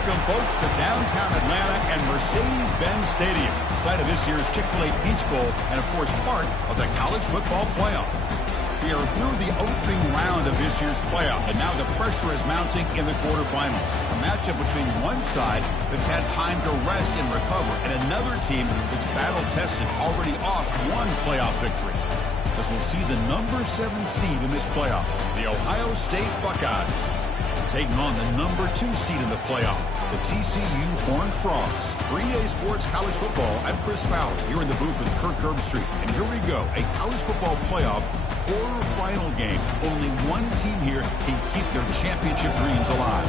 Welcome, folks, to downtown Atlanta and Mercedes-Benz Stadium, site of this year's Chick-fil-A Peach Bowl and, of course, part of the college football playoff. We are through the opening round of this year's playoff, and now the pressure is mounting in the quarterfinals. A matchup between one side that's had time to rest and recover, and another team that's battle-tested, already off one playoff victory. As we'll see the number 7 seed in this playoff, the Ohio State Buckeyes, taking on the number 2 seed in the playoff, the TCU Horned Frogs. For EA Sports College Football, I'm Chris Fowler, here in the booth with Kirk Herbstreit. And here we go, a college football playoff quarterfinal game. Only one team here can keep their championship dreams alive.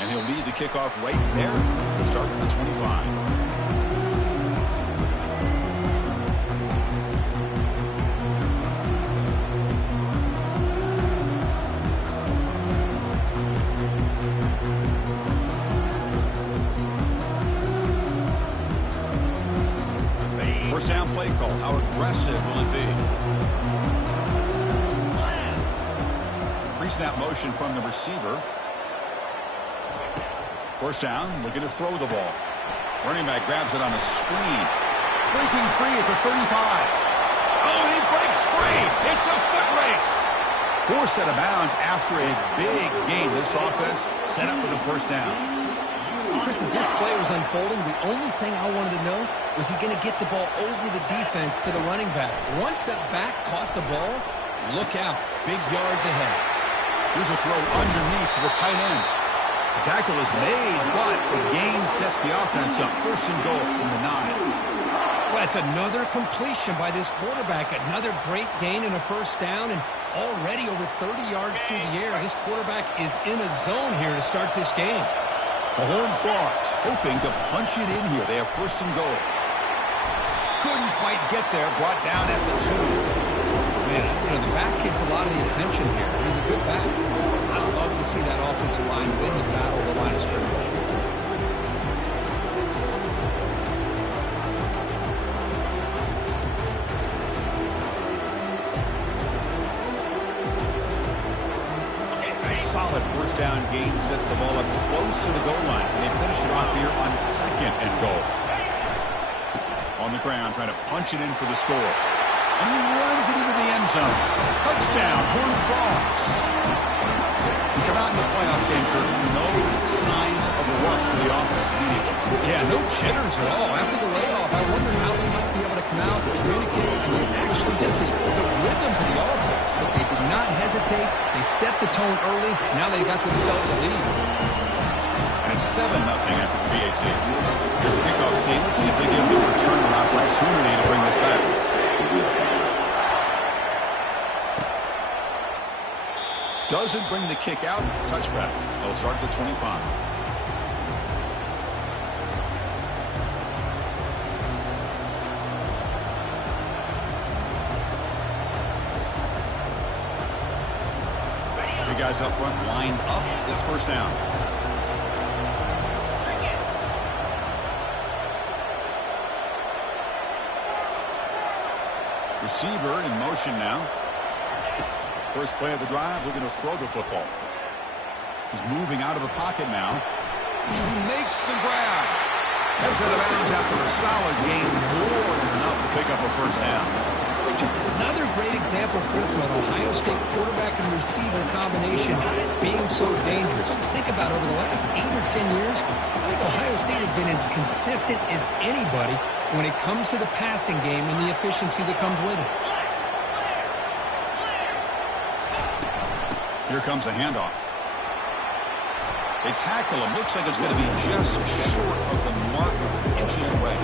And he'll lead the kickoff right there to start at the 25. First down play call. How aggressive will it be? Pre-snap motion from the receiver. First down, looking to throw the ball. Running back grabs it on a screen. Breaking free at the 35. Oh, he breaks free. It's a foot race. Forced out of bounds after a big gain. This offense set up with a first down. Chris, as this play was unfolding, the only thing I wanted to know was he going to get the ball over the defense to the running back. Once the back caught the ball, look out. Big yards ahead. Here's a throw underneath to the tight end. The tackle is made, but the gain sets the offense up. First and goal from the 9. Well, that's another completion by this quarterback. Another great gain and a first down, and already over 30 yards through the air. This quarterback is in a zone here to start this game. The Horned Frogs hoping to punch it in here. They have first and goal. Couldn't quite get there. Brought down at the 2. Man, the back gets a lot of the attention here. He's a good back. I'd love to see that offensive line win the battle of the line of scrimmage. A solid first down gain sets the ball up close to the goal line, and they finish it off here on second and goal. On the ground, trying to punch it in for the score. And he runs it into the end zone. Touchdown, Horned Frogs. You come out in the playoff game, Kirk, no signs of a rush for the offense immediately. Yeah, no jitters at all. After the layoff, I wonder how they might be able to come out and communicate and actually just the rhythm to the offense. But they did not hesitate. They set the tone early. Now they got themselves a lead. And it's 7-0 after the PAT. Here's the kickoff team. Let's see if they give the returner an opportunity to bring this back. Doesn't bring the kick out. Touchback. They'll start at the 25. Three guys up front lined up. It's first down. Receiver in motion now. First play of the drive, we're going to throw the football. He's moving out of the pocket now. Makes the grab. Heads out of bounds after a solid gain, more than enough to pick up a first down. Just another great example, Chris, of an Ohio State quarterback and receiver combination being so dangerous. Think about over the last 8 or 10 years, I think Ohio State has been as consistent as anybody when it comes to the passing game and the efficiency that comes with it. Here comes a handoff. They tackle him. Looks like it's going to be just short of the marker, inches away.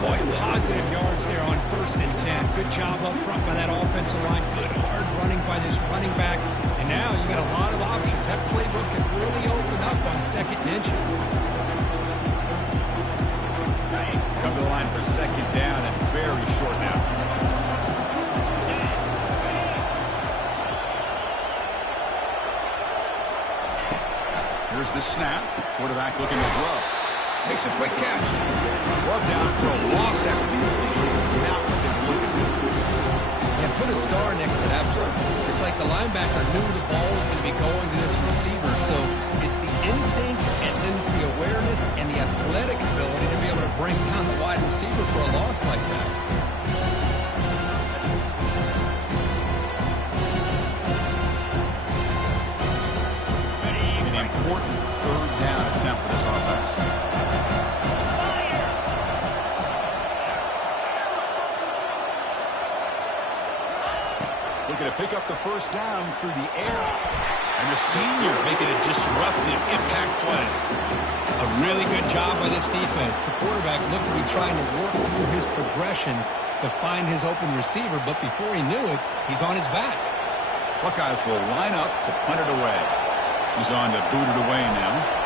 Boy, positive yards there on 1st and 10. Good job up front by that offensive line. Good hard running by this running back. And now you got a lot of options. That playbook can really open up on 2nd and inches. Come to the line for 2nd down and very short now. Here's the snap. Quarterback looking to throw. Makes a quick catch. Brought down for a loss after the completion. Now what they're looking for. And put a star next to that play. It's like the linebacker knew the ball was going to be going to this receiver. So it's the instincts, and then it's the awareness and the athletic ability to be able to bring down the wide receiver for a loss like that. An important 3rd down attempt for this offense. Looking to pick up the 1st down through the air. And the senior making a disruptive impact play. A really good job by this defense. The quarterback looked to be trying to work through his progressions to find his open receiver, but before he knew it, he's on his back. Buckeyes will line up to punt it away. He's on to boot it away now.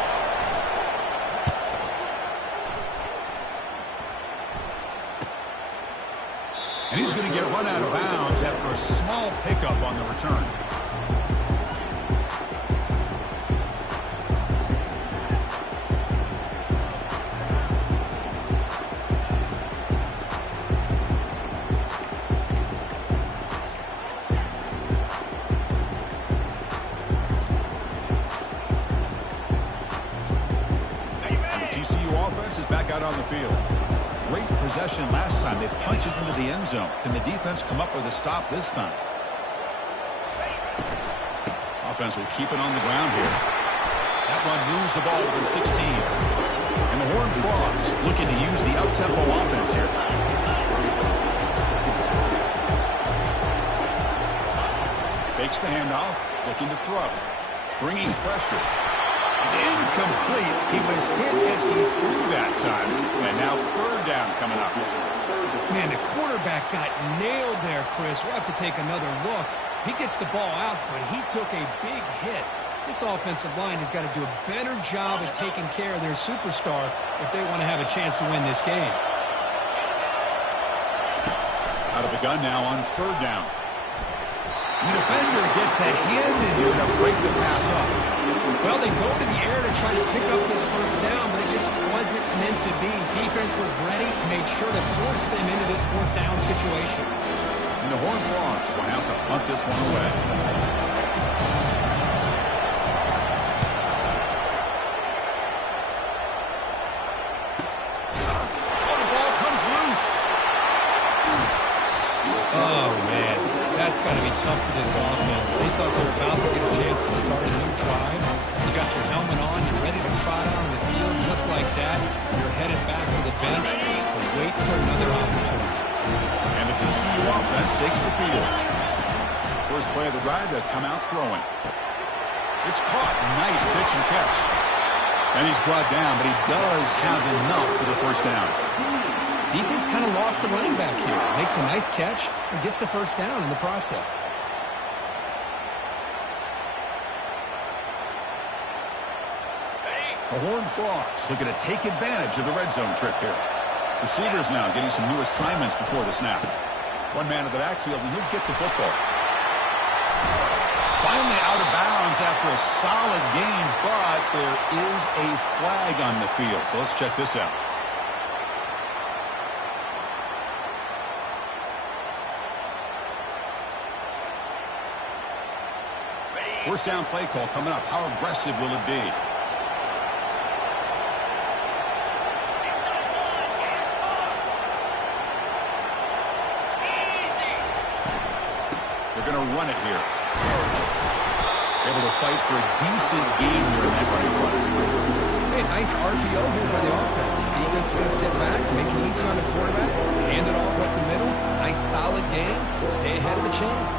And he's going to get run out of bounds after a small pickup on the return. And the TCU offense is back out on the field. Great possession last time. They punched it into the end zone. Can the defense come up with a stop this time? Offense will keep it on the ground here. That one moves the ball to the 16. And the Horned Frogs looking to use the up-tempo offense here. Fakes the handoff, looking to throw. Bringing pressure. It's incomplete. He was hit as he threw that time. And now 3rd down coming up. Man, the quarterback got nailed there, Chris. We'll have to take another look. He gets the ball out, but he took a big hit. This offensive line has got to do a better job of taking care of their superstar if they want to have a chance to win this game. Out of the gun now on 3rd down. The defender gets a hand in here to break the pass up. Well, they go to the air to try to pick up this 1st down, but it just wasn't meant to be. Defense was ready, made sure to force them into this 4th down situation. And the Horned Frogs will have to punt this one away. Oh, the ball comes loose. Oh, man. That's got to be tough for this offense. They thought they were about to get a chance to start a new drive. You got your helmet on, you're ready to trot out on the field just like that. You're headed back to the bench to wait for another opportunity. And the TCU offense takes the field. First play of the drive to come out throwing. It's caught. Nice pitch and catch. And he's brought down, but he does have enough for the 1st down. Defense kind of lost the running back here. Makes a nice catch and gets the 1st down in the process. The Horned Frogs looking to take advantage of the red zone trip here. Receivers now getting some new assignments before the snap. One man in the backfield, and he'll get the football. Finally out of bounds after a solid game, but there is a flag on the field. So let's check this out. First down play call coming up. How aggressive will it be? They're going to run it here. Able to fight for a decent game here in that running play. Hey, nice RPO here by the offense. Defense is going to sit back, make it easy on the quarterback, hand it off up the middle. Nice solid game. Stay ahead of the chains.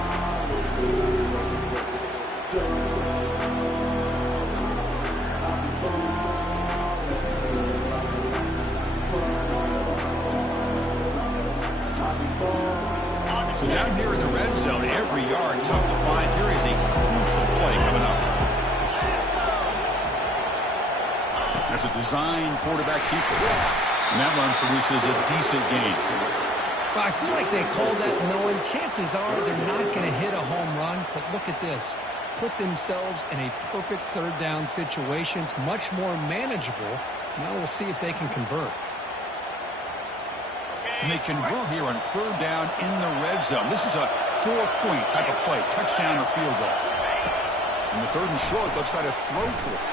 is a design quarterback keeper. And that run produces a decent gain. Well, I feel like they called that knowing chances are they're not going to hit a home run. But look at this. Put themselves in a perfect third down situation. It's much more manageable. Now we'll see if they can convert. And they convert here on third down in the red zone. This is a 4-point type of play, touchdown or field goal. In the third and short, they'll try to throw for it.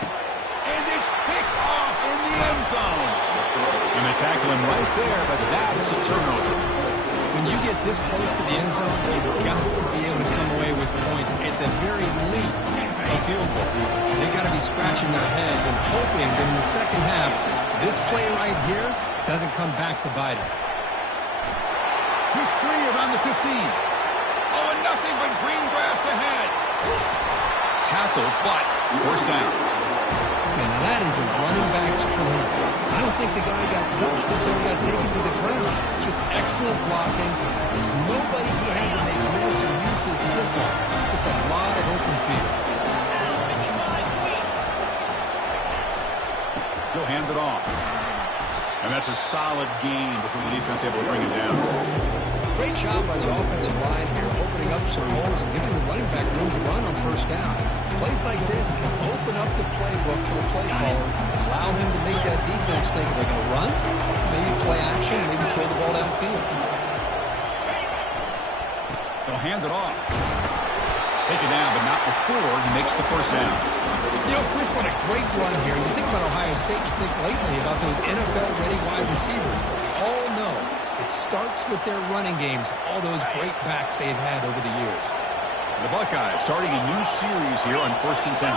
And it's picked off in the end zone. And they tackle him right there, but that's a turnover. When you get this close to the end zone, you've got to be able to come away with points, at the very least, a field goal. They've got to be scratching their heads and hoping that in the second half, this play right here doesn't come back to bite them. He's free around the 15. Oh, and nothing but green grass ahead. Tackle, but first down. And now that is a running back's tremor. I don't think the guy got touched until he got taken to the ground. It's just excellent blocking. There's nobody he had to make miss or use his stiff arm. Just a lot of open field. He'll hand it off. And that's a solid gain before the defense able to bring him down. Great job by the offensive line here, opening up some holes and giving the running back room to run on first down. Plays like this can open up the playbook for the play caller, allow him to make that defense think, are they going to run? Maybe play action, maybe throw the ball downfield. They'll hand it off. Take it down, but not before he makes the first down. You know, Chris, what a great run here. You think about Ohio State, you think lately about those NFL-ready wide receivers. We all know it starts with their running games, all those great backs they've had over the years. The Buckeyes starting a new series here on 1st and 10.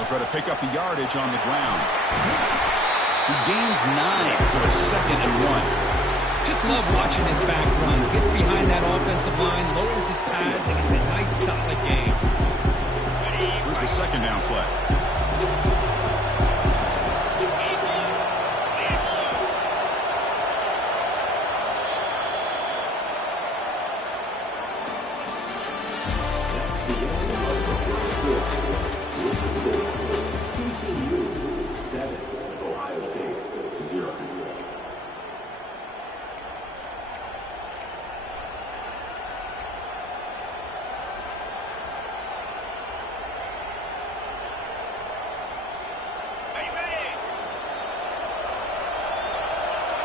He'll try to pick up the yardage on the ground. He gains 9, so it's 2nd and 1. Just love watching his back run. Gets behind that offensive line, lowers his pads, and it's a nice, solid game. Here's the second down play.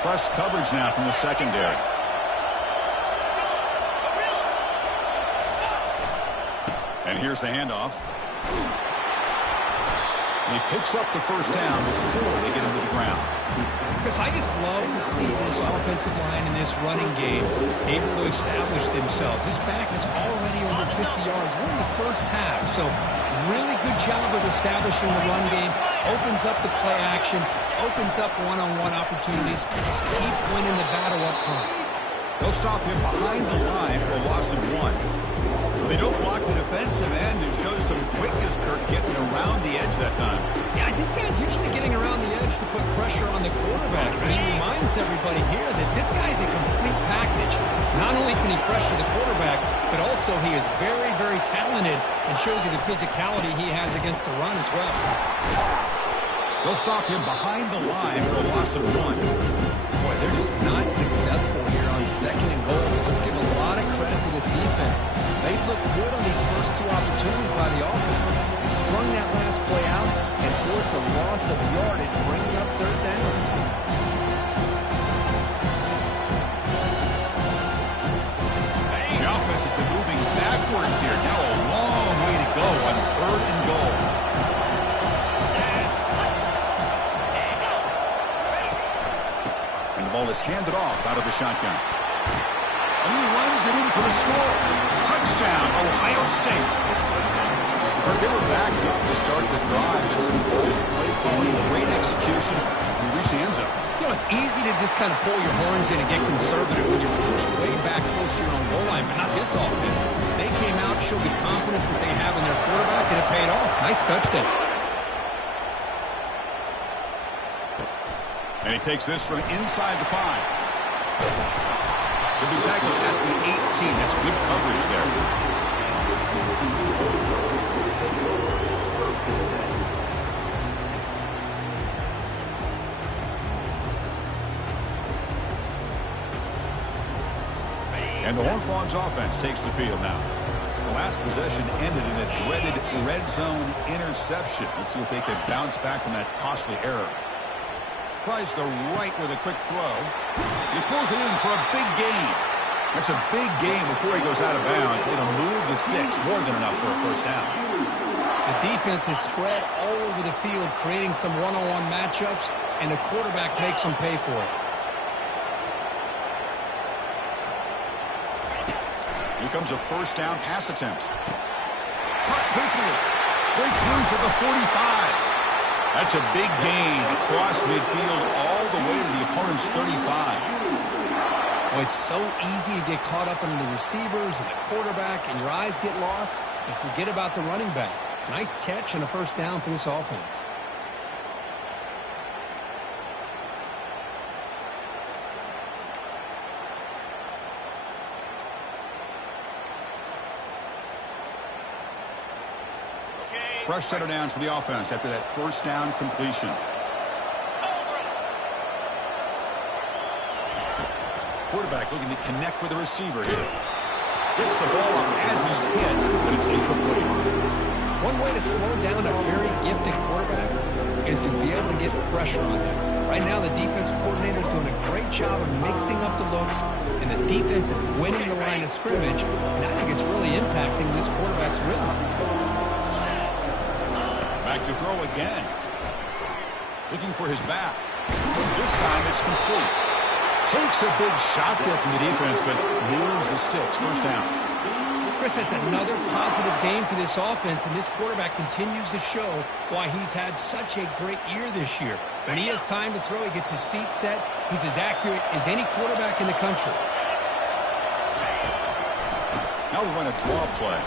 Press coverage now from the secondary. And here's the handoff. And he picks up the first down before they get him to the ground. Chris, I just love to see this offensive line and this running game able to establish themselves. This back is already over 50 yards. We're in the first half, so really good job of establishing the run game. Opens up the play action, opens up one-on-one opportunities. Just keep winning the battle up front. They'll stop him behind the line for a loss of 1. They don't block the defensive end and shows some quickness, Kirk, getting around the edge that time. Yeah, this guy's usually getting around the edge to put pressure on the quarterback. But he reminds everybody here that this guy's a complete package. Not only can he pressure the quarterback, but also he is very, very talented and shows you the physicality he has against the run as well. They'll stop him behind the line for a loss of 1. Boy, they're just not successful here on 2nd and goal. Let's give a lot of credit to this defense. They've looked good on these first 2 opportunities by the offense. They strung that last play out and forced a loss of yardage, bringing up 3rd down. The offense has been moving backwards here. Now a long way to go on 3rd and goal. And the ball is handed off out of the shotgun. And he runs it in for the score. Touchdown, Ohio State. They were backed up to start the drive. And some bold play calling, great execution, and reach the end zone. You know, it's easy to just kind of pull your horns in and get conservative when you're pushed way back close to your own goal line, but not this offense. They came out, showed the confidence that they have in their quarterback, and it paid off. Nice touchdown. And he takes this from inside the 5. He'll be tackled at the 18. That's good coverage there. And the Horned Frogs offense takes the field now. The last possession ended in a dreaded red zone interception. Let's see if they can bounce back from that costly error. Tries the right with a quick throw. He pulls it in for a big gain. That's a big gain before he goes out of bounds. It'll move the sticks, more than enough for a first down. The defense is spread all over the field, creating some one-on-one matchups, and the quarterback makes them pay for it. Here comes a first down pass attempt. Caught quickly. Breaks loose at the 45. That's a big gain across midfield all the way to the opponent's 35. Well, it's so easy to get caught up in the receivers and the quarterback, and your eyes get lost, and forget about the running back. Nice catch and a first down for this offense. Fresh set of downs for the offense after that first down completion. Quarterback looking to connect with the receiver here. Gets the ball up as he's hit, but it's incomplete. One way to slow down a very gifted quarterback is to be able to get pressure on him. Right now, the defense coordinator is doing a great job of mixing up the looks, and the defense is winning the line of scrimmage, and I think it's really impacting this quarterback's rhythm. Back to throw again. Looking for his back. This time it's complete. Takes a big shot there from the defense, but moves the sticks. First down. Chris, that's another positive game for this offense, and this quarterback continues to show why he's had such a great year this year. When he has time to throw, he gets his feet set. He's as accurate as any quarterback in the country. Now we run a draw play.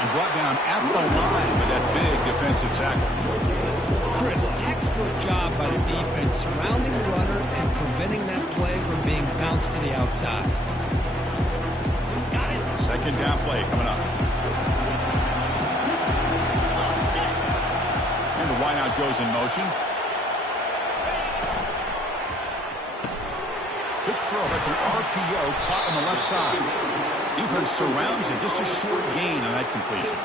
And brought down at the line with that big defensive tackle. Chris, textbook job by the defense surrounding the runner and preventing that play from being bounced to the outside. Second down play coming up. And the wideout goes in motion. Quick throw. That's an RPO caught on the left side. Defense surrounds it. Just a short gain on that completion.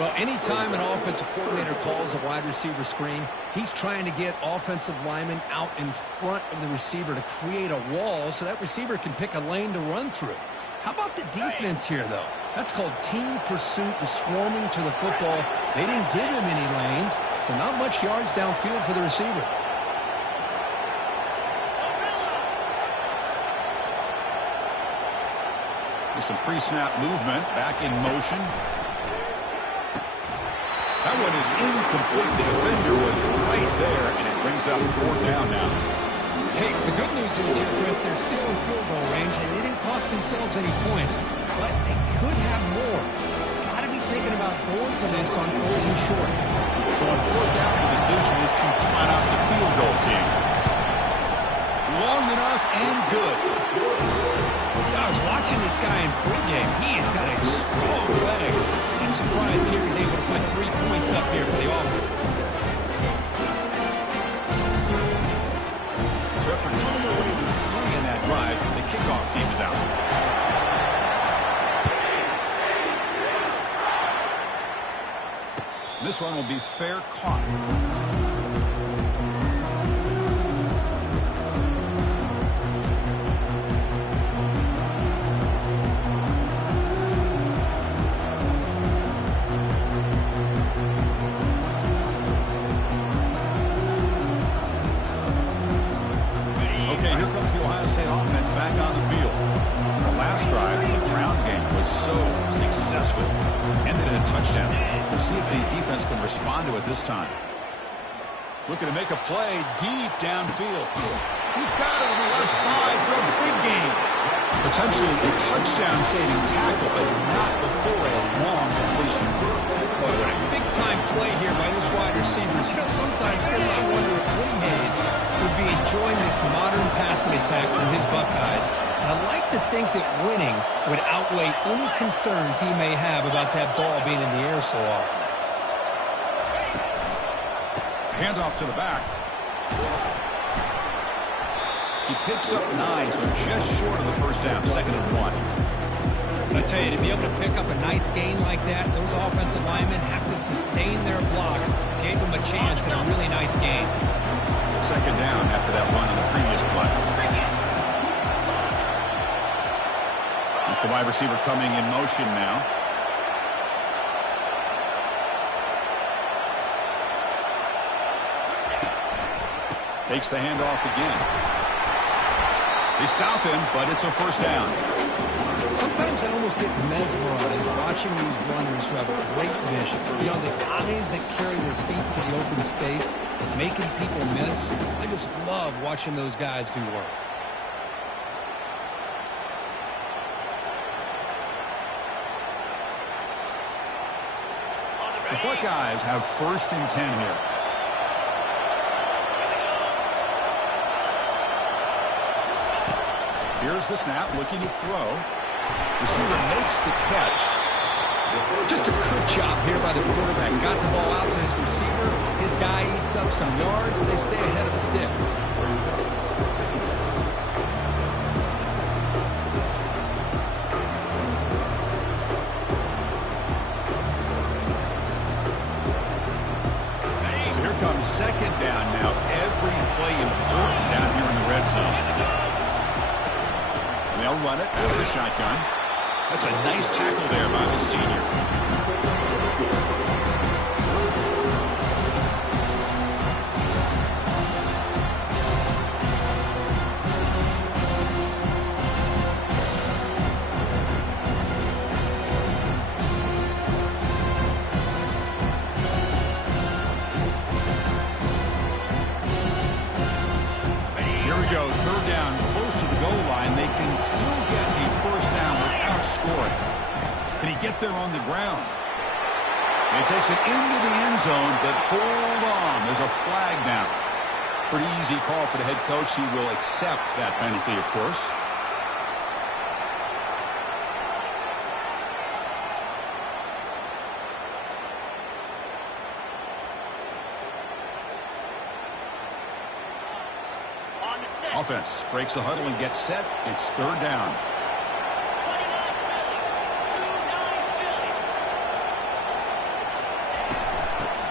Well, anytime an offensive coordinator calls a wide receiver screen, he's trying to get offensive linemen out in front of the receiver to create a wall so that receiver can pick a lane to run through. How about the defense here, though? That's called team pursuit and swarming to the football. They didn't give him any lanes, so not much yards downfield for the receiver. Some pre-snap movement, back in motion. That one is incomplete. The defender was right there, and it brings up fourth down now. Hey, the good news is here, Chris, they're still in field goal range, and they didn't cost themselves any points, but they could have more. Got to be thinking about going for this on fourth and short. So on fourth down, the decision is to trot out the field goal team. Long enough and good. I was watching this guy in pregame. He has got a strong leg. I'm surprised here he's able to put 3 points up here for the offense. So after coming away with 3 in that drive, the kickoff team is out. This one will be fair caught. Respond to it this time. Looking to make a play deep downfield. He's got it on the left side for a big gain. Potentially a touchdown-saving tackle, but not before a long completion. Boy, what a big-time play here by those wide receivers. You know, sometimes, Chris, I wonder if Woody Hayes would be enjoying this modern passing attack from his Buckeyes. And I like to think that winning would outweigh any concerns he may have about that ball being in the air so often. Handoff to the back. He picks up 9, so just short of the first down, 2nd and 1. I tell you, to be able to pick up a nice gain like that, those offensive linemen have to sustain their blocks. Gave them a chance at a really nice gain. 2nd down after that run on the previous play. It's the wide receiver coming in motion now. Takes the handoff again. They stop him, but it's a first down. Sometimes I almost get mesmerized watching these runners who have great vision. You know, the eyes that carry their feet to the open space, making people miss. I just love watching those guys do work. The Buckeyes have 1st and 10 here. Here's the snap, looking to throw. Receiver makes the catch. Just a good job here by the quarterback. Got the ball out to his receiver. His guy eats up some yards. They stay ahead of the sticks. So here comes 2nd down now. Every play important down here in the red zone. They'll run it out of the shotgun. That's a nice tackle there by the senior. Here we go, 3rd down, close to the goal line. They can still get a first down without scoring. Can he get there on the ground? And he takes it into the end zone, but hold on. There's a flag now. Pretty easy call for the head coach. He will accept that penalty, of course. Offense breaks the huddle and gets set. It's 3rd down.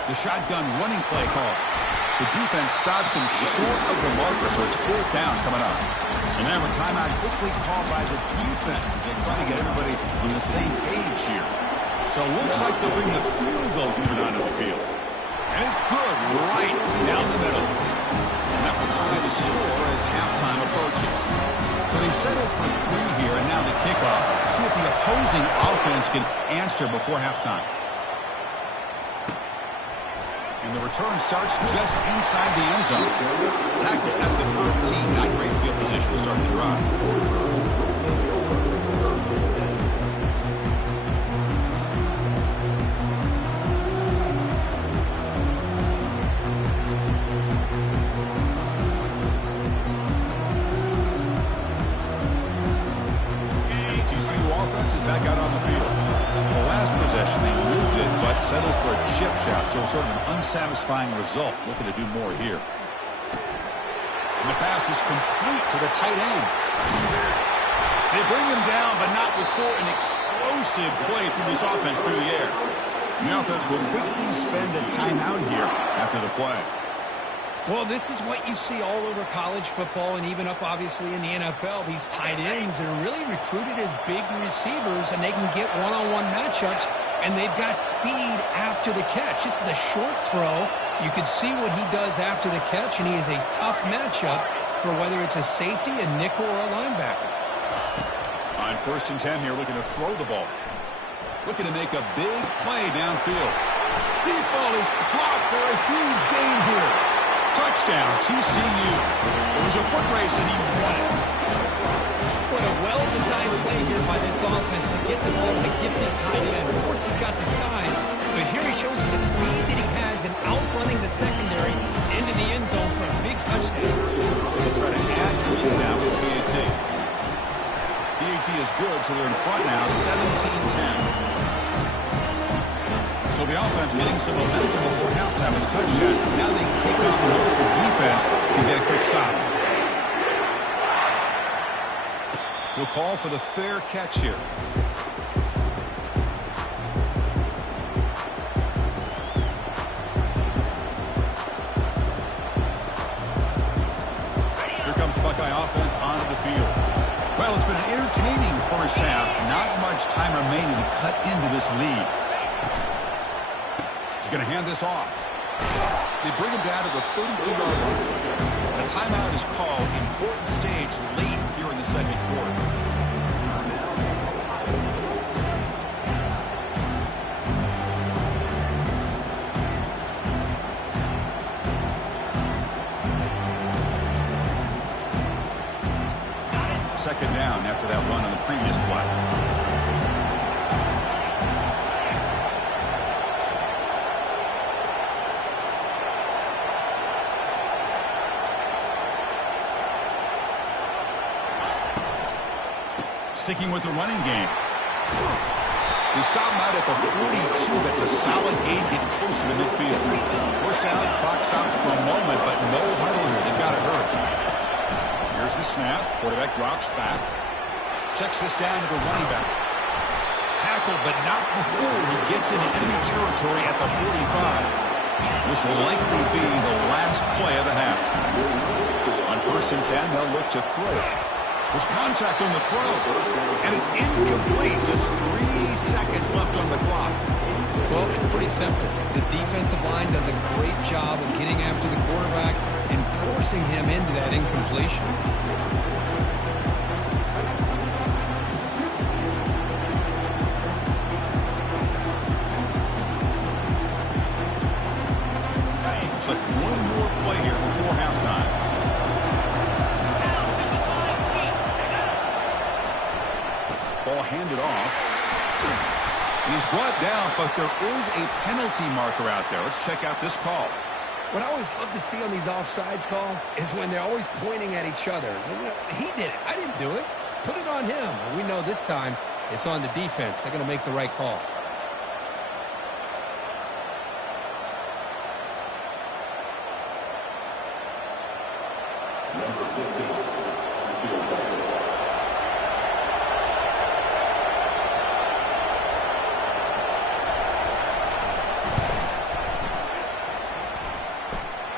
The shotgun running play call. The defense stops him short of the marker, so it's 4th down coming up. And now a timeout quickly called by the defense as they try to get everybody on the same page here. So it looks like they'll bring the field goal unit onto the field. And it's good right down the middle. And that will tie the score as halftime approaches. So they settled for 3 here, and now the kickoff. See if the opposing offense can answer before halftime. And the return starts just inside the end zone. Tackle at the 13. Not great field position to start the drive. Is back out on the field. The last possession, they moved it, but settled for a chip shot, so sort of an unsatisfying result. Looking to do more here. And the pass is complete to the tight end. They bring him down, but not before an explosive play through this offense through the air. The offense will quickly spend a timeout here after the play. Well, this is what you see all over college football and even up, obviously, in the NFL. These tight ends are really recruited as big receivers, and they can get one-on-one matchups, and they've got speed after the catch. This is a short throw. You can see what he does after the catch, and he is a tough matchup for whether it's a safety, a nickel, or a linebacker. On 1st and 10 here, looking to throw the ball. Looking to make a big play downfield. Deep ball is caught for a huge gain here. Touchdown, TCU. It was a foot race, and he won it. What a well-designed play here by this offense to get the ball to the gifted tight end. Of course, he's got the size, but here he shows you the speed that he has in outrunning the secondary into the end zone for a big touchdown. They'll try to add lead now with PAT. PAT is good, so they're in front now, 17-10. So the offense getting some momentum before halftime with a touchdown. Now they kick off and hopes the defense can get a quick stop. We'll call for the fair catch here. Here comes Buckeye offense onto the field. Well, it's been an entertaining first half. Not much time remaining to cut into this lead. He's going to hand this off. They bring him down to the 32-yard line. A timeout is called. Important stage late here in the second quarter. Second down after that run on the previous play. Sticking with the running game. They stop him out at the 42. That's a solid gain, getting closer to midfield. First down, clock stops for a moment, but no huddle here. They've got to hurry. Here's the snap. Quarterback drops back. Checks this down to the running back. Tackle, but not before he gets into enemy territory at the 45. This will likely be the last play of the half. On 1st and 10, they'll look to throw. There's contact on the throw, and it's incomplete. Just 3 seconds left on the clock. Well, it's pretty simple. The defensive line does a great job of getting after the quarterback and forcing him into that incompletion. Looks like one more play here before halftime. Ball handed off. He's brought down, but there is a penalty marker out there. Let's check out this call. What I always love to see on these offsides call is when they're always pointing at each other. He did it. I didn't do it. Put it on him. We know this time it's on the defense. They're going to make the right call.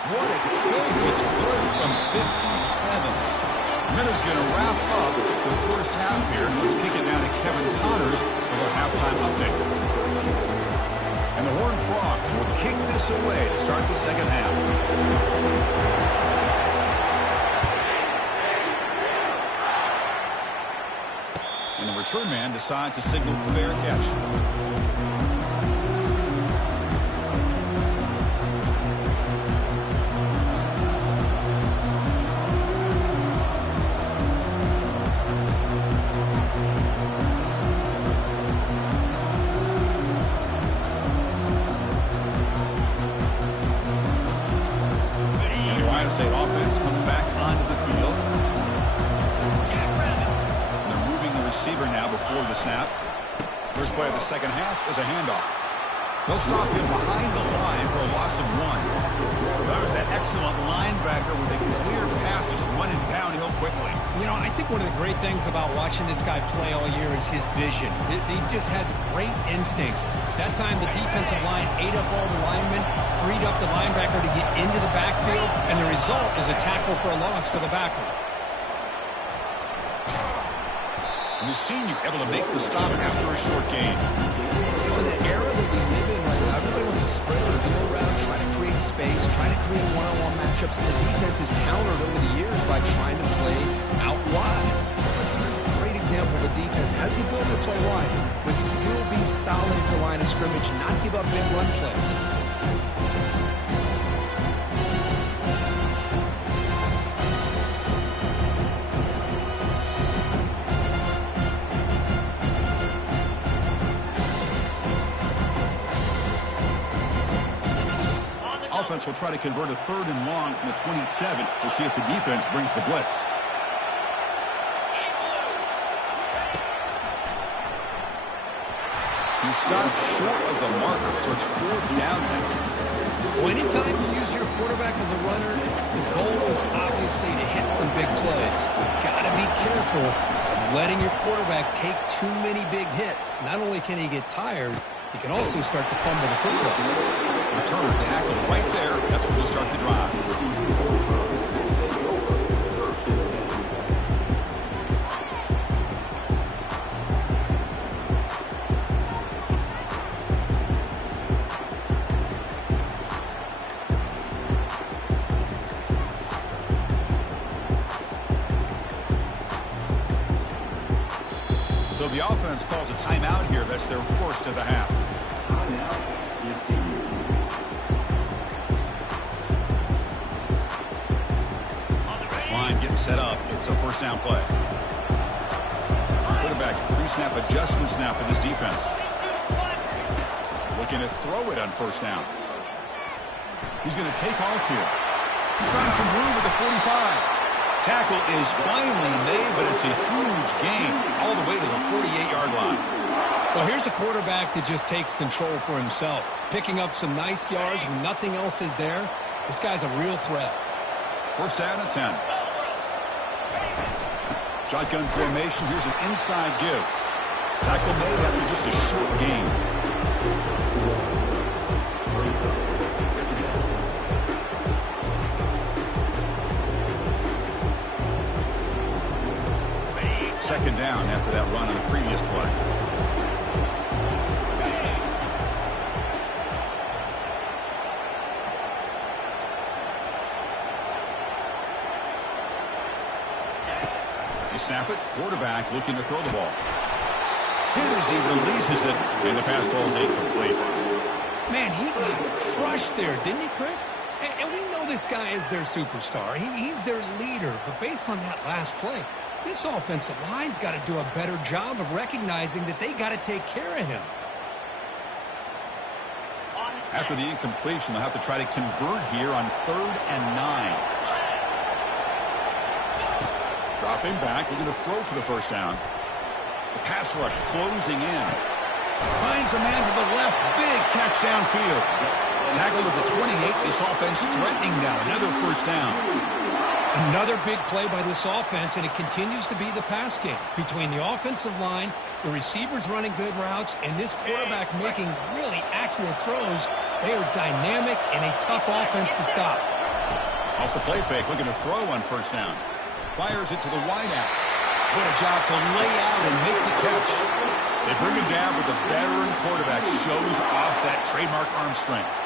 What a kick. It's good from 57. Minutes going to wrap up the first half here. Let's kick it down to Kevin Connors with our halftime update. And the Horned Frogs will kick this away to start the second half. And the return man decides to signal fair catch. State offense comes back onto the field. And they're moving the receiver now before the snap. First play of the second half is a handoff. They'll stop him behind the line for a loss of 1. That was that excellent linebacker with a clear path just running downhill quickly. You know, I think one of the great things about watching this guy play all year is his vision. He just has great instincts. That time the defensive line ate up all the linemen, freed up the linebacker to get into the backfield, and the result is a tackle for a loss for the backer. And the senior able to make the stop after a short gain. You know, in the era that we live in right now, everybody wants to spread the field around, try to create space, try to create one-on-one matchups, and the defense is countered over the years by trying to play out wide. Here's a great example. The defense has the ability to play wide, but still be solid at the line of scrimmage, not give up big run plays. Offense will try to convert a 3rd and long from the 27. We'll see if the defense brings the blitz. He stopped short of the marker, so it's 4th down now. Well, anytime you use your quarterback as a runner, the goal is obviously to hit some big plays. You've got to be careful of letting your quarterback take too many big hits. Not only can he get tired, he can also start to fumble the football. Returner tackled right there. That's where we'll start the drive. So the offense calls a timeout here. That's their first of the half. This line getting set up. It's a first down play. Quarterback pre-snap adjustments now for this defense. Looking to throw it on first down. He's going to take off here. He's found some room at the 45. Tackle is finally made, but it's a huge gain all the way to the 48-yard line. Well, here's a quarterback that just takes control for himself, picking up some nice yards when nothing else is there. This guy's a real threat. First down at 10. Shotgun formation. Here's an inside give. Tackle made after just a short gain. Second down after that run on the previous play. They snap it. Quarterback looking to throw the ball. Hit as he releases it, and the pass ball is incomplete. Man, he got crushed there, didn't he, Chris? And we know this guy is their superstar. He's their leader. But based on that last play, this offensive line's got to do a better job of recognizing that they got to take care of him. After the incompletion, they'll have to try to convert here on 3rd and 9. Dropping back, looking to throw for the first down. The pass rush closing in. Finds a man to the left. Big catch downfield. Tackled at the 28. This offense threatening now. Another first down. Another big play by this offense, and it continues to be the pass game. Between the offensive line, the receivers running good routes, and this quarterback making really accurate throws, they are dynamic and a tough offense to stop. Off the play fake, looking to throw on first down. Fires it to the wideout. What a job to lay out and make the catch. They bring him down, but the veteran quarterback shows off that trademark arm strength.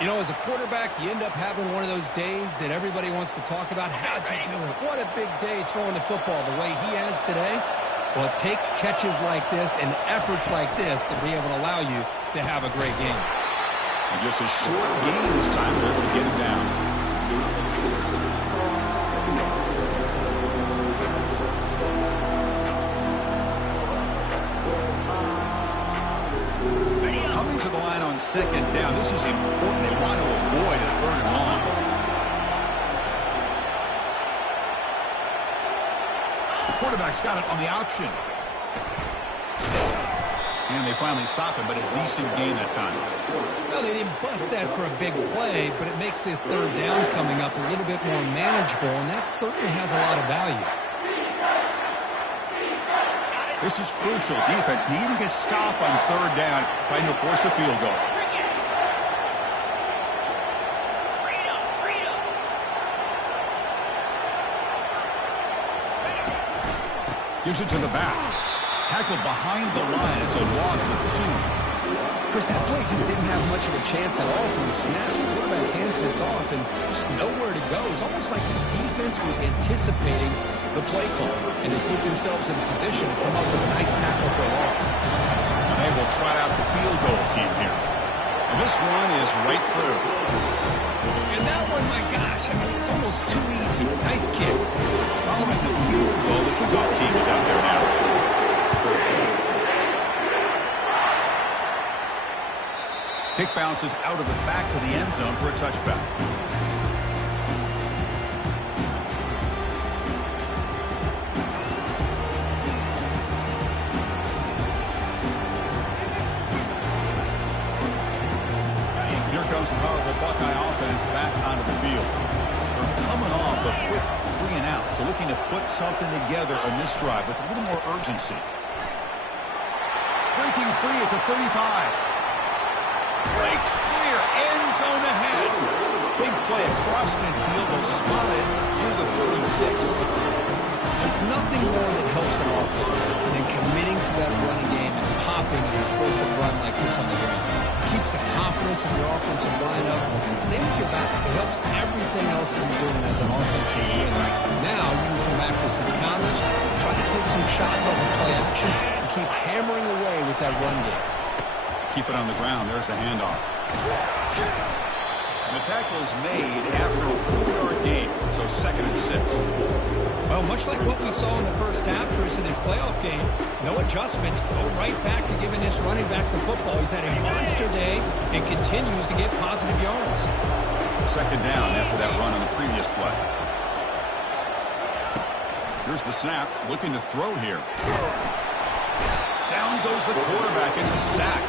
You know, as a quarterback, you end up having one of those days that everybody wants to talk about. How'd you do it? What a big day throwing the football the way he has today. Well, it takes catches like this and efforts like this to be able to allow you to have a great game. And just a short gain this time, they're able to get him down. Coming to the line on second down. This is important. They want to avoid a 3rd and long. The quarterback's got it on the option. And they finally stop him, but a decent gain that time. Well, they didn't bust that for a big play, but it makes this 3rd down coming up a little bit more manageable, and that certainly has a lot of value. This is crucial. Defense needing a stop on 3rd down, trying to force a field goal. Gives it to the back. Tackled behind the line. It's a loss of 2. Chris, that play just didn't have much of a chance at all from the snap. The quarterback hands this off, and there's nowhere to go. It's almost like the defense was anticipating the play call, and they put themselves in a position to come up with a nice tackle for a loss. And they will try out the field goal team here. And this one is right through. And that one, my gosh, I mean, it's almost too easy. Nice kick. Following the field goal, the kickoff team is out there now. Kick bounces out of the back of the end zone for a touchback. comes the powerful Buckeye offense back onto the field. They're coming off a quick 3-and-out, so looking to put something together on this drive with a little more urgency. Breaking free at the 35. Breaks clear, end zone ahead. Big play across midfield, was spotted near the 36. There's nothing more that helps an offense than committing to that running game and popping an explosive run like this on the ground. It keeps the confidence of your offensive lineup. Same with your back. It helps everything else that you're doing as an offensive unit. Now you can come back with some counters, try to take some shots off of play action, and keep hammering away with that run game. Keep it on the ground. There's the handoff. And the tackle is made after a 4-yard gain, so 2nd and 6. Well, much like what we saw in the first half, Chris, in his playoff game, no adjustments, go right back to giving this running back to football. He's had a monster day and continues to get positive yards. 2nd down after that run on the previous play. Here's the snap, looking to throw here. Down goes the quarterback. It's a sack.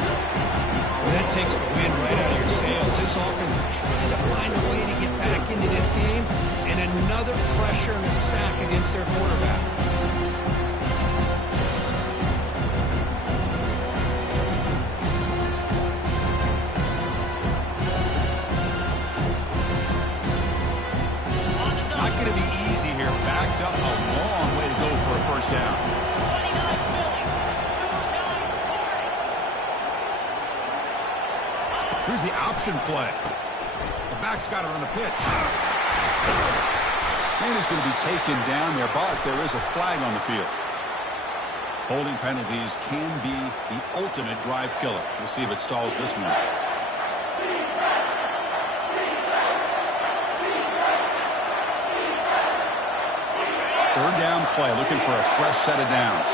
Well, that takes the wind right out of your sails. This offense is trying to find a way to get back into this game, and another pressure and a sack against their quarterback. Not going to be easy here. Backed up a long way to go for a first down. Here's the option play. The back's got it on the pitch. And it's going to be taken down there, but there is a flag on the field. Holding penalties can be the ultimate drive killer. We'll see if it stalls this one. 3rd down play, looking for a fresh set of downs.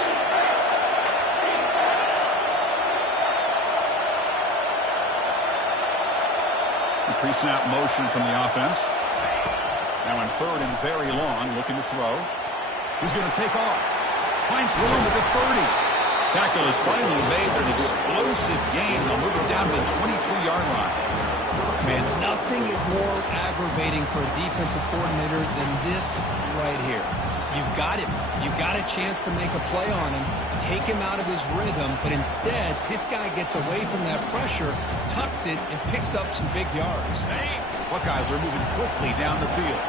Pre-snap motion from the offense. Now in 3rd and very long, looking to throw. He's going to take off. Finds room at the 30. Tackle is finally made, but an explosive gain. They'll move him down to the 23-yard line. Man, nothing is more aggravating for a defensive coordinator than this right here. You've got him. You've got a chance to make a play on him, take him out of his rhythm, but instead, this guy gets away from that pressure, tucks it, and picks up some big yards. Buckeyes are moving quickly down the field.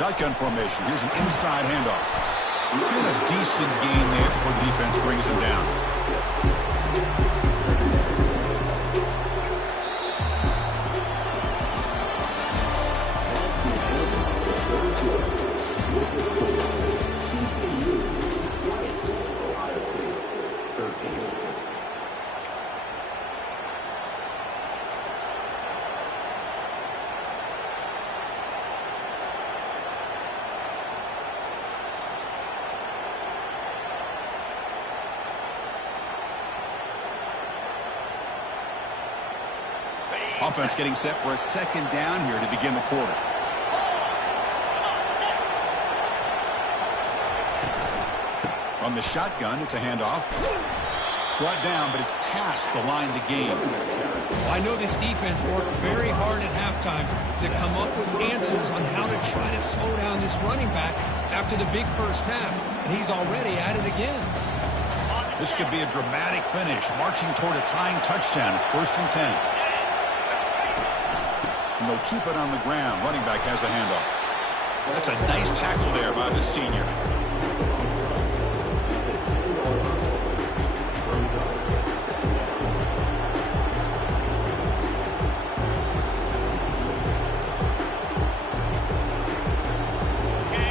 Shotgun formation. Here's an inside handoff. And a decent gain there before the defense brings him down. Offense getting set for a 2nd down here to begin the quarter. From the shotgun, it's a handoff. Brought down, but it's past the line to gain. Well, I know this defense worked very hard at halftime to come up with answers on how to try to slow down this running back after the big first half, and he's already at it again. This could be a dramatic finish, marching toward a tying touchdown. It's 1st and 10. And they'll keep it on the ground. Running back has a handoff. That's a nice tackle there by the senior.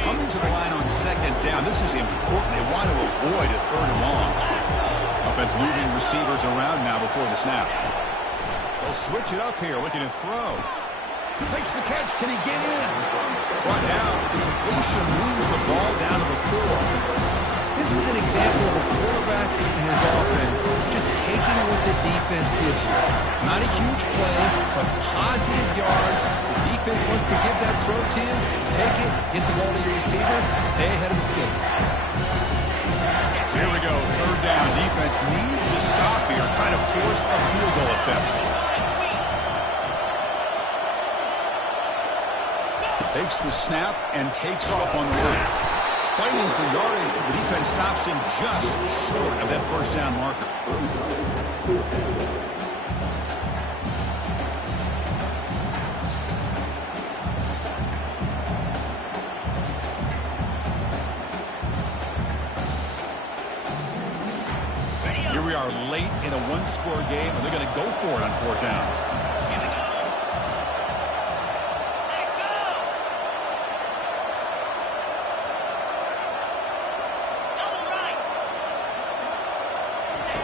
Coming to the line on 2nd down. This is important. They want to avoid a 3rd and long. Offense moving receivers around now before the snap. They'll switch it up here, looking to throw. Makes the catch. Can he get in? Brought down. The completion moves the ball down to the 4. This is an example of a quarterback and his offense just taking what the defense gives you. Not a huge play, but positive yards. The defense wants to give that throw to you. Take it, get the ball to your receiver, stay ahead of the sticks. Here we go, third down. Defense needs a stop here, trying to force a field goal attempt. Takes the snap and takes off on the run. Fighting for yardage, but the defense stops him just short of that first down marker. Here we are late in a one-score game, and they're going to go for it on fourth down.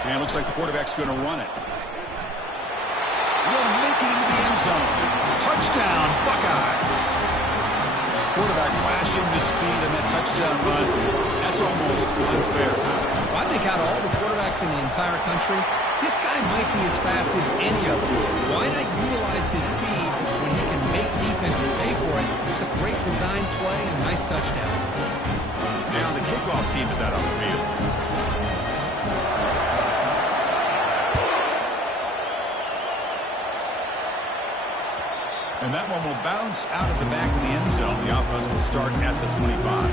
And it looks like the quarterback's going to run it. He'll make it into the end zone. Touchdown, Buckeyes. Quarterback flashing the speed on that touchdown run. That's almost unfair. I think out of all the quarterbacks in the entire country, this guy might be as fast as any of them. Why not utilize his speed when he can make defenses pay for it? It's a great design play and a nice touchdown. Now the kickoff team is out on the field. And that one will bounce out of the back of the end zone. The offense will start at the 25.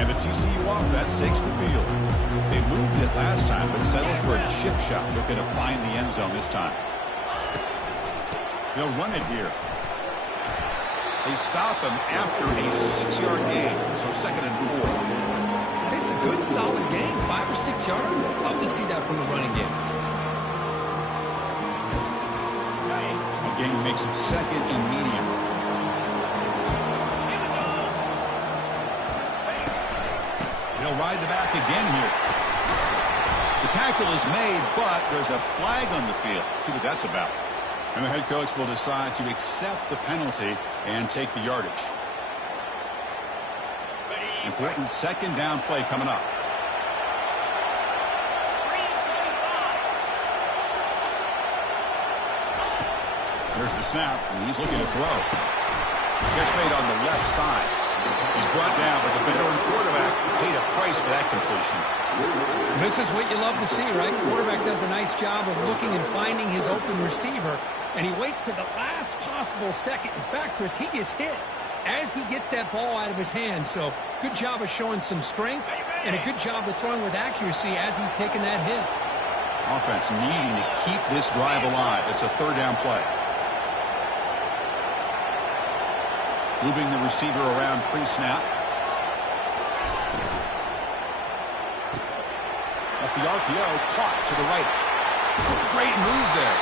And the TCU offense takes the field. They moved it last time, but settled for a chip shot, looking to find the end zone this time. They'll run it here. They stop him after a 6-yard gain, so 2nd and 4. It's a good, solid game. 5 or 6 yards. Love to see that from the running game. The game makes it 2nd and medium. They'll ride the back again here. The tackle is made, but there's a flag on the field. Let's see what that's about. And the head coach will decide to accept the penalty and take the yardage. Important 2nd down play coming up. There's the snap, and he's looking to throw. Catch made on the left side. He's brought down, but the veteran quarterback paid a price for that completion. This is what you love to see, right? Quarterback does a nice job of looking and finding his open receiver, and he waits to the last possible second. In fact, Chris, he gets hit as he gets that ball out of his hands. So good job of showing some strength and a good job of throwing with accuracy as he's taking that hit. Offense needing to keep this drive alive. It's a 3rd down play. Moving the receiver around pre-snap. Off the RPO, caught to the right. Great move there.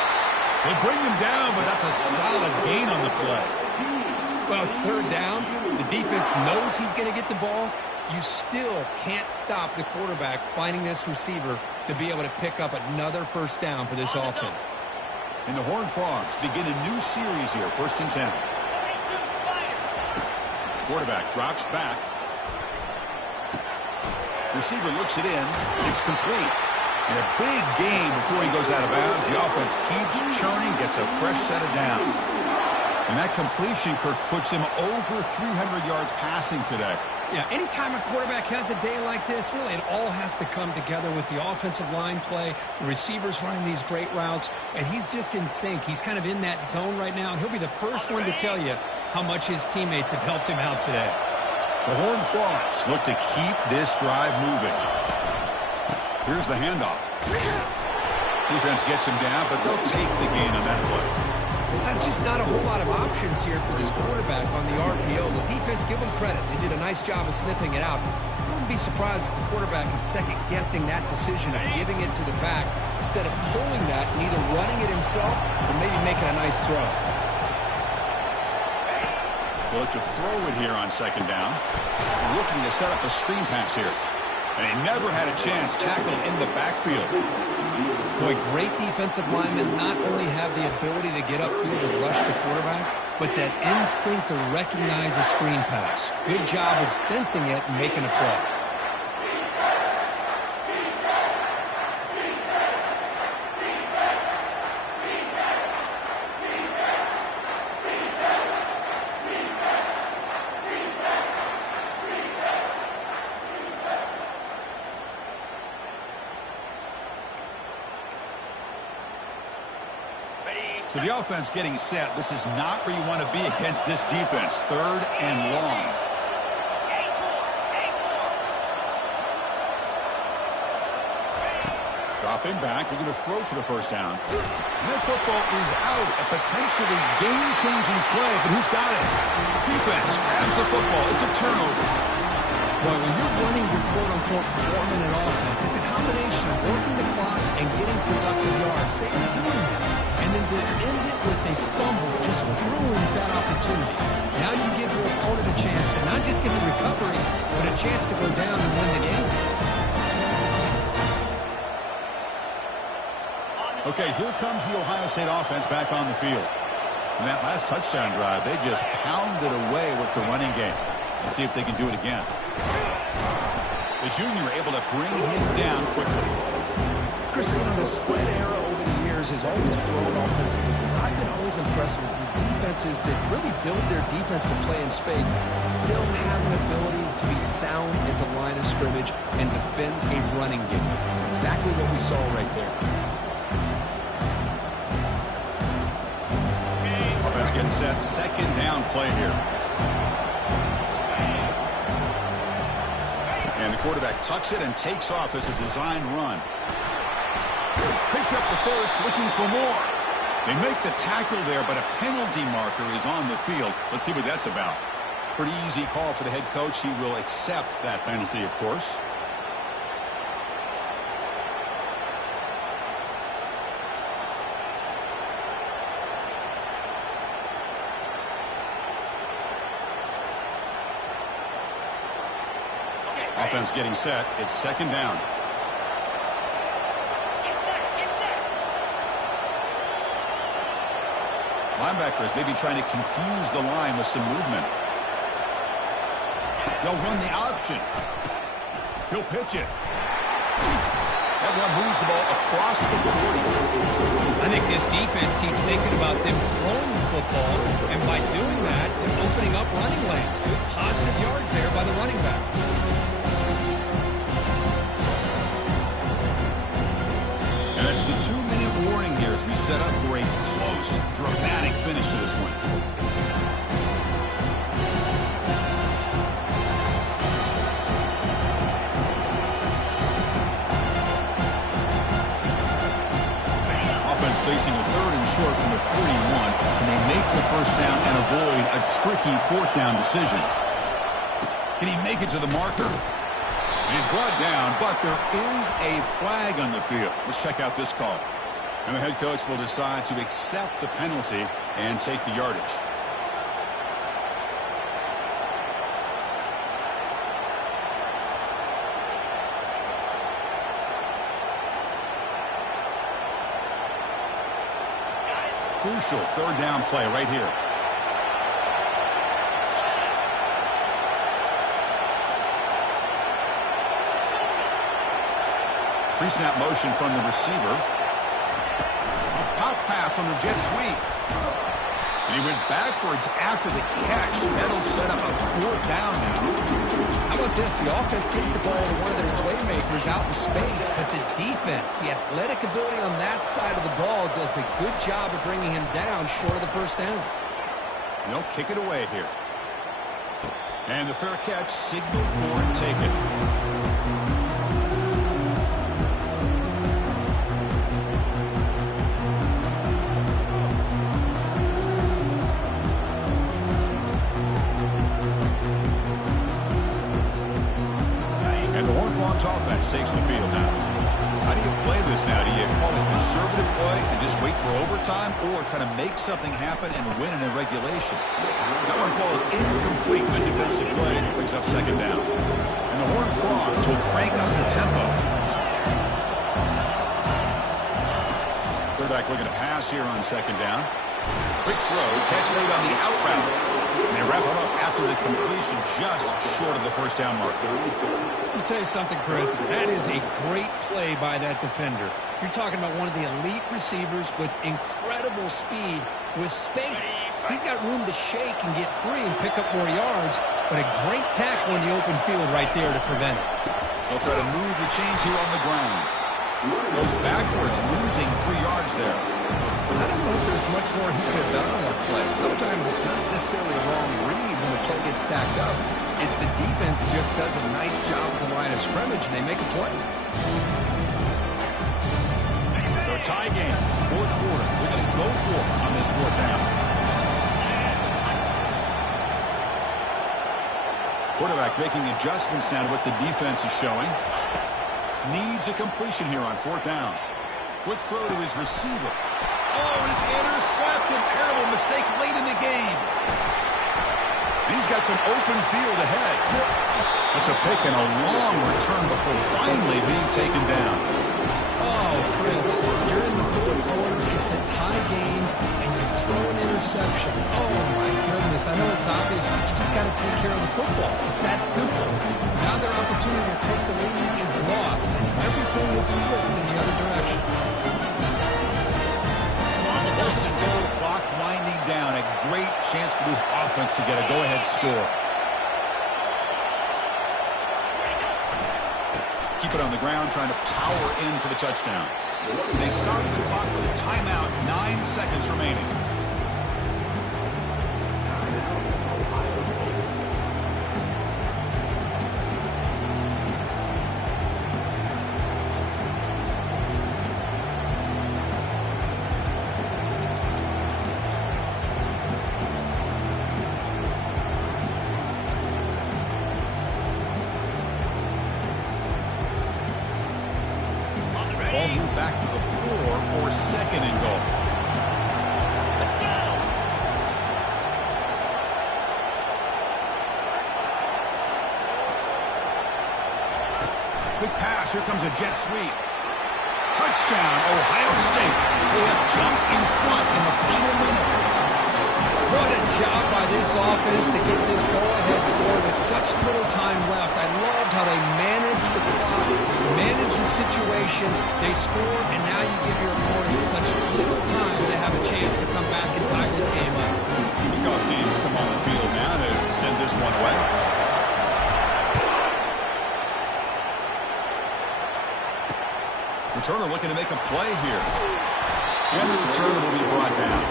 They bring him down, but that's a solid gain on the play. Well, it's 3rd down. The defense knows he's going to get the ball. You still can't stop the quarterback finding this receiver to be able to pick up another 1st down for this offense. And the Horned Frogs begin a new series here, 1st and 10. Quarterback drops back. Receiver looks it in. It's complete. And a big gain before he goes out of bounds. The offense keeps churning, gets a fresh set of downs. And that completion, Kirk, puts him over 300 yards passing today. Yeah, anytime a quarterback has a day like this, really it all has to come together with the offensive line play, the receivers running these great routes, and he's just in sync. He's kind of in that zone right now. He'll be the first one to tell you how much his teammates have helped him out today. The Horned Frogs look to keep this drive moving. Here's the handoff. Defense gets him down, but they'll take the gain on that play. That's just not a whole lot of options here for this quarterback on the RPO. The defense, give them credit. They did a nice job of sniffing it out. I wouldn't be surprised if the quarterback is second-guessing that decision of giving it to the back instead of pulling that and either running it himself or maybe making a nice throw. They'll look to throw it here on 2nd down. They're looking to set up a screen pass here. And he never had a chance tackled in the backfield. Boy, great defensive linemen not only have the ability to get upfield and rush the quarterback, but that instinct to recognize a screen pass. Good job of sensing it and making a play. So the offense getting set. This is not where you want to be against this defense. 3rd and long. Dropping back. We're going to throw for the first down. And that football is out. A potentially game-changing play, but who's got it? Defense grabs the football. It's a turnover. Well, when you're running your quote-unquote 4-minute offense, it's a combination of working the clock and getting productive yards. They were doing that. And then to end it with a fumble just ruins that opportunity. Now you give your opponent a chance to not just get the recovery, but a chance to go down and win the game. Okay, here comes the Ohio State offense back on the field. In that last touchdown drive, they just pounded away with the running game. Let's see if they can do it again. The junior able to bring him down quickly. Chris, the spread era over the years has always grown offensively. I've been always impressed with defenses that really build their defense to play in space, still have an ability to be sound at the line of scrimmage and defend a running game. It's exactly what we saw right there. Offense getting set. 2nd down play here. And the quarterback tucks it and takes off as a design run. Picks up the first, looking for more. They make the tackle there, but a penalty marker is on the field. Let's see what that's about. Pretty easy call for the head coach. He will accept that penalty, of course. Offense getting set. It's 2nd down. Linebackers maybe trying to confuse the line with some movement. They'll run the option. He'll pitch it. That one moves the ball across the 40. I think this defense keeps thinking about them throwing the football, and by doing that, they're opening up running lanes. Good positive yards there by the running back. And that's the 2-minute warning here as we set up for a close, dramatic finish to this one. Offense facing a 3rd and short from the 41. Can they make the first down and avoid a tricky 4th down decision? Can he make it to the marker? He's brought down, but there is a flag on the field. Let's check out this call. And the head coach will decide to accept the penalty and take the yardage. Crucial 3rd down play right here. Pre-snap motion from the receiver. A pop pass on the jet sweep. And he went backwards after the catch. That'll set up a 4th down now. How about this? The offense gets the ball to one of their playmakers out in space, but the defense, the athletic ability on that side of the ball does a good job of bringing him down short of the first down. They'll kick it away here. And the fair catch signaled for and taken. Offense takes the field now. How do you play this now? Do you call a conservative play and just wait for overtime, or try to make something happen and win in a regulation? That one falls incomplete. Good defensive play brings up 2nd down. And the Horned Frogs will crank up the tempo. Quarterback looking to pass here on 2nd down. Quick throw, catch made on the out route. And they wrap him up after the completion just short of the first down mark. Let me tell you something, Chris. That is a great play by that defender. You're talking about one of the elite receivers with incredible speed, with space. He's got room to shake and get free and pick up more yards, but a great tackle in the open field right there to prevent it. They'll try to move the chains here on the ground. Goes backwards, losing 3 yards there. I don't know if there's much more he could have done on that play. Sometimes it's not necessarily a wrong read when the play gets stacked up. It's the defense just does a nice job at the line of scrimmage, and they make a play. So tie game, fourth quarter. We're going to go for it on this fourth down. Quarterback making adjustments now to what the defense is showing. Needs a completion here on fourth down. Quick throw to his receiver. Oh, and it's intercepted. Terrible mistake late in the game. And he's got some open field ahead. That's a pick and a long return before finally being taken down. Oh, Chris, you're in the fourth quarter. It's a tie game, and you throw an interception. Oh, my goodness. I know it's obvious, but you just got to take care of the football. It's that simple. Now their opportunity to take the lead is lost, and everything is flipped in the other direction. On the first and goal, clock winding down. A great chance for this offense to get a go-ahead score. Keep it on the ground, trying to power in for the touchdown. They start the clock with a timeout, 9 seconds remaining. Ball moved back to the 4 for second and goal. Let's go. Quick pass. Here comes a jet sweep. Touchdown, Ohio State. They have jumped in front in the final minute. What a job by this offense to get this go-ahead score with such little time left. I loved how they managed the clock, managed the situation. They scored, and now you give your opponent such little time to have a chance to come back and tie this game up. Kickoff teams come on the field now to send this one away. Returner looking to make a play here. And the returner will be brought down.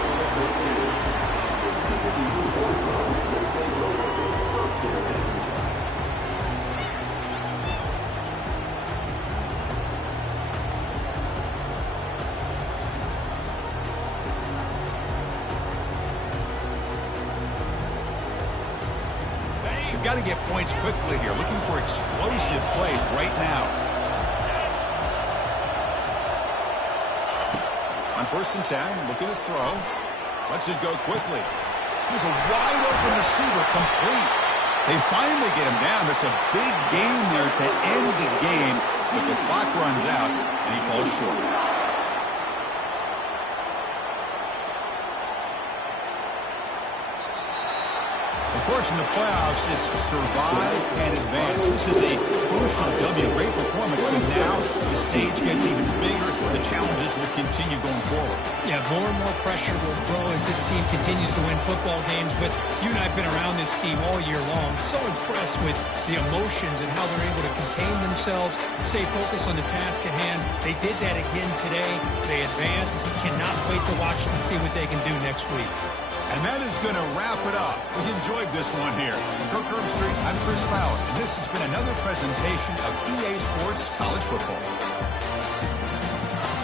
You've got to get points quickly here. Looking for explosive plays right now. On first and 10, looking to throw. Lets it go quickly. He's a wide-open receiver, complete. They finally get him down. That's a big gain there to end the game, but the clock runs out, and he falls short. Of course, in the playoffs, it's survive and advance. This is a crucial W. Great performance, but now the stage gets even bigger. The challenges will continue going forward. Yeah, more and more pressure will grow as this team continues to win football games. But you and I have been around this team all year long. So impressed with the emotions and how they're able to contain themselves, stay focused on the task at hand. They did that again today. They advance. Cannot wait to watch them and see what they can do next week. And that is going to wrap it up. We enjoyed this one here. From Kirk Herbstreit, I'm Chris Fowler, and this has been another presentation of EA Sports College Football.